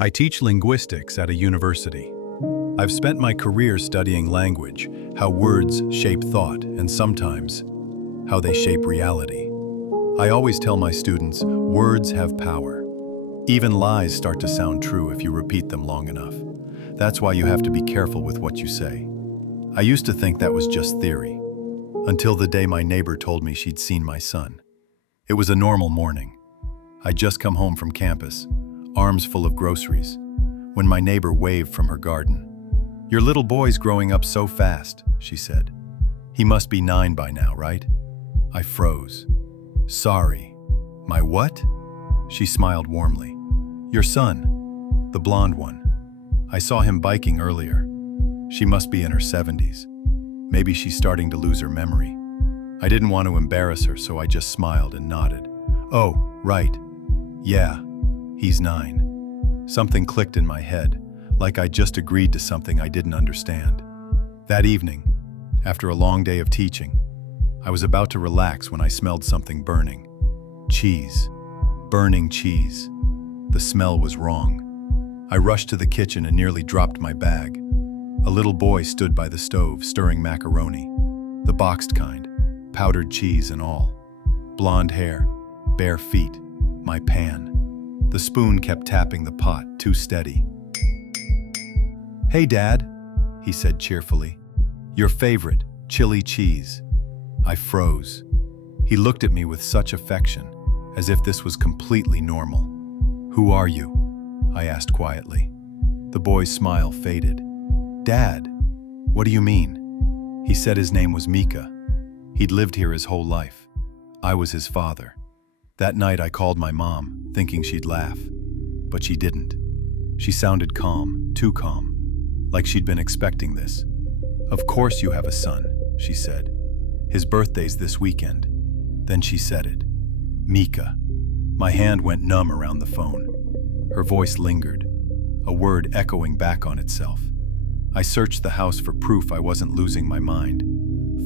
I teach linguistics at a university. I've spent my career studying language, how words shape thought, and sometimes how they shape reality. I always tell my students, words have power. Even lies start to sound true if you repeat them long enough. That's why you have to be careful with what you say. I used to think that was just theory, until the day my neighbor told me she'd seen my son. It was a normal morning. I'd just come home from campus, arms full of groceries, when my neighbor waved from her garden. "Your little boy's growing up so fast," she said. "He must be 9 by now, right?" I froze. "Sorry. My what?" She smiled warmly. "Your son, the blonde one. I saw him biking earlier. She must be in her 70s. Maybe she's starting to lose her memory." I didn't want to embarrass her, so I just smiled and nodded. "Oh, right. Yeah, he's 9. Something clicked in my head, like I just agreed to something I didn't understand. That evening, after a long day of teaching, I was about to relax when I smelled something burning. Cheese. Burning cheese. The smell was wrong. I rushed to the kitchen and nearly dropped my bag. A little boy stood by the stove, stirring macaroni. The boxed kind, powdered cheese and all. Blonde hair, bare feet, my pan. The spoon kept tapping the pot, too steady. "Hey, Dad," he said cheerfully. "Your favorite, chili cheese." I froze. He looked at me with such affection, as if this was completely normal. "Who are you?" I asked quietly. The boy's smile faded. "Dad, what do you mean?" He said his name was Mika. He'd lived here his whole life. I was his father. That night I called my mom, thinking she'd laugh. But she didn't. She sounded calm, too calm, like she'd been expecting this. "Of course you have a son," she said. "His birthday's this weekend." Then she said it. Mika. My hand went numb around the phone. Her voice lingered, a word echoing back on itself. I searched the house for proof I wasn't losing my mind.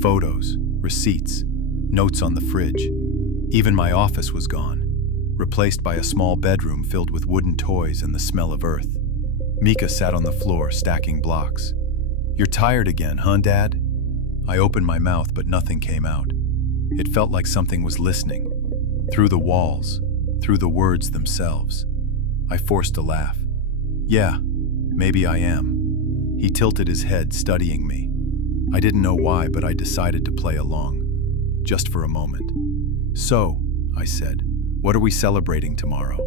Photos, receipts, notes on the fridge. Even my office was gone, replaced by a small bedroom filled with wooden toys and the smell of earth. Mika sat on the floor, stacking blocks. "You're tired again, huh, Dad?" I opened my mouth, but nothing came out. It felt like something was listening, through the walls, through the words themselves. I forced a laugh. "Yeah, maybe I am." He tilted his head, studying me. I didn't know why, but I decided to play along, just for a moment. "So," I said, "what are we celebrating tomorrow?"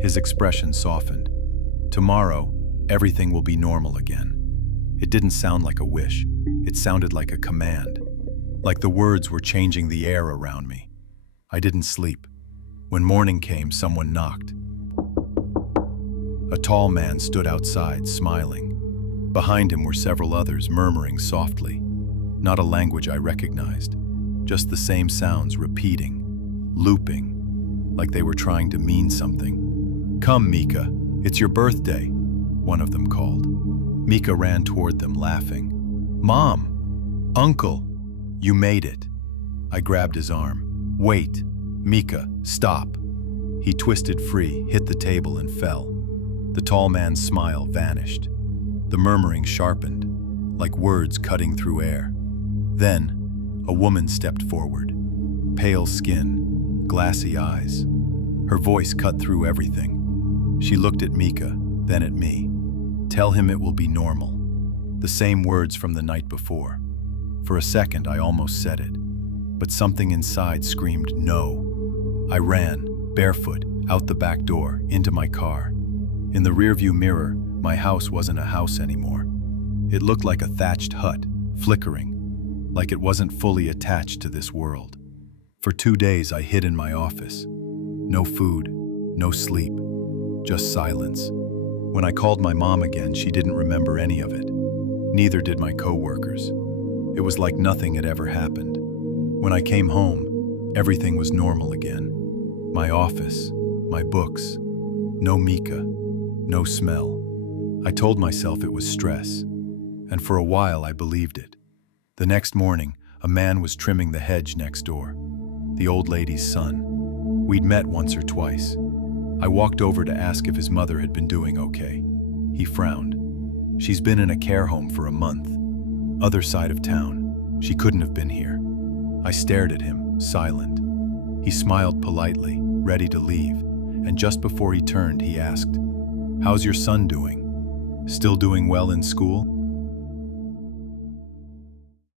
His expression softened. "Tomorrow, everything will be normal again." It didn't sound like a wish. It sounded like a command, like the words were changing the air around me. I didn't sleep. When morning came, someone knocked. A tall man stood outside, smiling. Behind him were several others, murmuring softly. Not a language I recognized, just the same sounds repeating, looping, like they were trying to mean something. "Come, Mika, it's your birthday," one of them called. Mika ran toward them, laughing. "Mom! Uncle! You made it!" I grabbed his arm. "Wait! Mika, stop!" He twisted free, hit the table, and fell. The tall man's smile vanished. The murmuring sharpened, like words cutting through air. Then, a woman stepped forward. Pale skin, glassy eyes. Her voice cut through everything. She looked at Mika, then at me. "Tell him it will be normal." The same words from the night before. For a second, I almost said it, but something inside screamed no. I ran, barefoot, out the back door, into my car. In the rearview mirror, my house wasn't a house anymore. It looked like a thatched hut, flickering, like it wasn't fully attached to this world. For 2 days, I hid in my office. No food, no sleep, just silence. When I called my mom again, she didn't remember any of it. Neither did my coworkers. It was like nothing had ever happened. When I came home, everything was normal again. My office, my books, no Mika, no smell. I told myself it was stress, and for a while I believed it. The next morning, a man was trimming the hedge next door, the old lady's son. We'd met once or twice. I walked over to ask if his mother had been doing okay. He frowned. She's been in a care home for a month. Other side of town. She couldn't have been here. I stared at him, silent. He smiled politely, ready to leave, and just before he turned, he asked, "How's your son doing? Still doing well in school?"